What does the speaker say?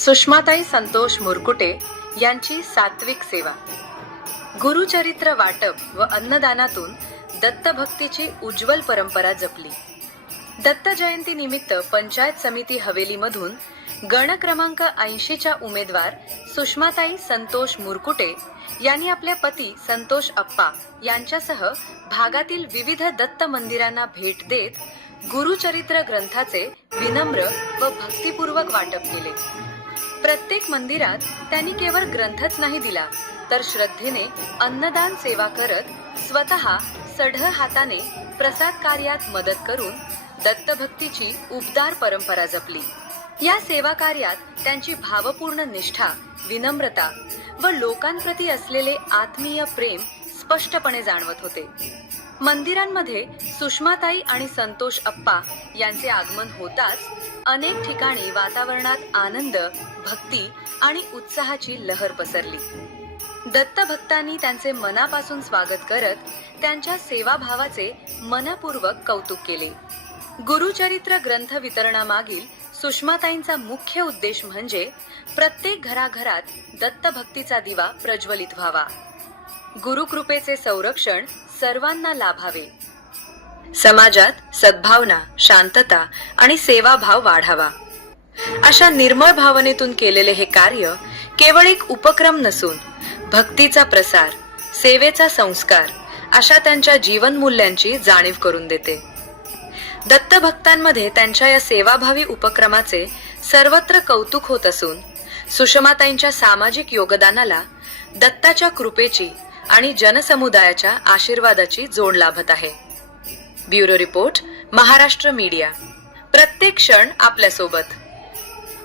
सुषमाताई संतोष मुरकुटे यांची सात्विक सेवा. गुरुचरित्र वाटप व अन्नदानातून दत्तभक्तीची उज्ज्वल परंपरा जपली. दत्त जयंती निमित्त पंचायत समिती हवेलीमधून गण क्रमांक 80च्या उमेदवार सुषमाताई संतोष मुरकुटे यांनी आपल्या पती संतोष अप्पा यांच्यासह भागातील विविध दत्त मंदिरांना भेट देत गुरुचरित्र ग्रंथाचे विनम्र व भक्तिपूर्वक वाटप केले. प्रत्येक मंदिरात त्यांनी केवळ ग्रंथच नाही दिला, तर श्रद्धेने अन्नदान सेवा करत स्वतः सढळ हाताने प्रसाद कार्यात मदत करून दत्तभक्तीची उबदार परंपरा जपली. या सेवा कार्यात त्यांची भावपूर्ण निष्ठा, विनम्रता व लोकांप्रती असलेले आत्मीय प्रेम स्पष्टपणे जाणवत होते. मंदिरांमध्ये सुषमाताई आणि संतोष अप्पा यांचे आगमन होताच अनेक ठिकाणी वातावरणात आनंद, भक्ती आणि उत्साहाची लहर पसरली. दत्तभक्तांनी त्यांचे मनापासून स्वागत करत त्यांच्या सेवाभावाचे मनपूर्वक कौतुक केले. गुरुचरित्र ग्रंथ वितरणामागील सुषमाताईंचा मुख्य उद्देश म्हणजे प्रत्येक घराघरात दत्तभक्तीचा दिवा प्रज्वलित व्हावा, गुरुकृपेचे संरक्षण सर्वांना लाभावे, समाजात सद्भावना, शांतता आणि सेवाभाव वाढावा. अशा निर्मळ भावनेतून केलेले हे कार्य केवळ एक उपक्रम नसून भक्तीचा प्रसार, सेवेचा संस्कार अशा त्यांच्या जीवनमूल्यांची जाणीव करून देते. दत्तभक्तांमध्ये त्यांच्या या सेवाभावी उपक्रमाचे सर्वत्र कौतुक होत असून सुषमाताईंच्या सामाजिक योगदानाला दत्ताच्या कृपेची आणि जनसमुदायाच्या आशीर्वादाची जोड लाभत आहे. Bureau report, Maharashtra media. प्रत्येक क्षण आपल्यासोबत.